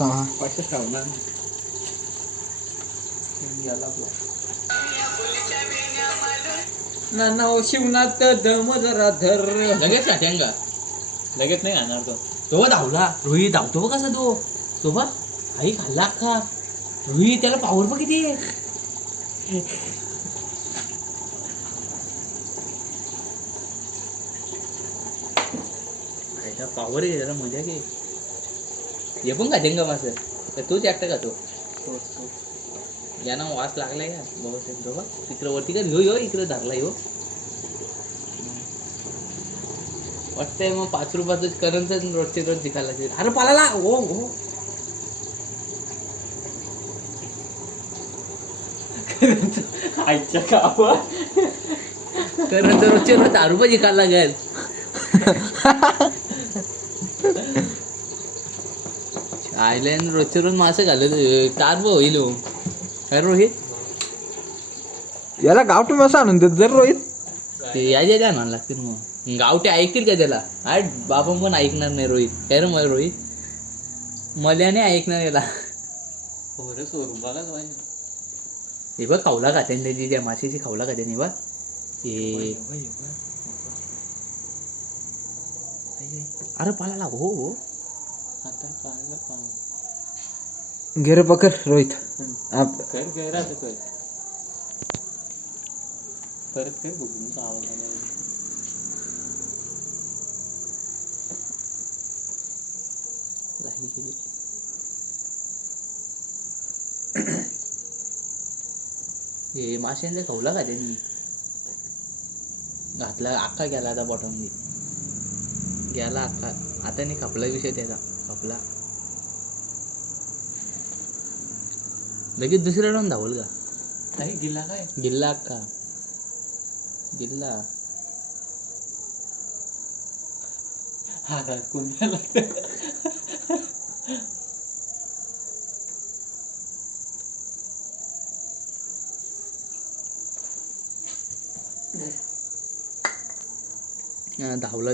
हा पाचशे ठेवणार नाना ओ शिवनाथ दम जरा धर. लगेच काटेन का लगेच नाही खाणार तो. तो धावला रोहित धावतो बघ कसा तो सोबत आई खाल्ला का रोहित त्याला पावर बघ किती पावर आहे त्याला मजा घे हे पण खातेन का मासं तर तूच एकटा खातो यांना वास लागलाय का बाबा तिकडं वरती का ह्यो इकडे धरला ह्यो वाटतंय मग 5 रुपयाचं करंच रोजचे रोज जिकायला लागेल अरे पालाला हो हो आईच्या गावा करंच रोजचे रोज 10 रुपये जिकायला लागेल आयलंड रोजचे रोज मासे घालत तार होईल काय रोहित याला गावठी मासा आणून देत जर रोहित. ते याच्या आणायला लागतील मग गावठी ऐकतील का त्याला आठ बाबा पण ऐकणार नाही रोहित काय रे मग रोहित मला नाही ऐकणार याला पोरं स्वरूपालाच पाहिजे. हे बघ खावला खात्याने त्याची त्या माशीची खावला खात्याने बघ हे अरे पाला हो हो आता काय काम घे रे पकड रोहित. कर गैराचं कर परत कर बघून आवाज आला लागली गेली हे माशांचा खावला खात्याने घातला अख्खा गेला आता बॉटमनी गेला अख्खा आता नाही खपला विषय त्याचा खपला लगेच दुसऱ्या राऊंड धावल का काही गिल्ला काय गिल्ला अख्खा गिल्ला हातात कोणत्या लागतं धावला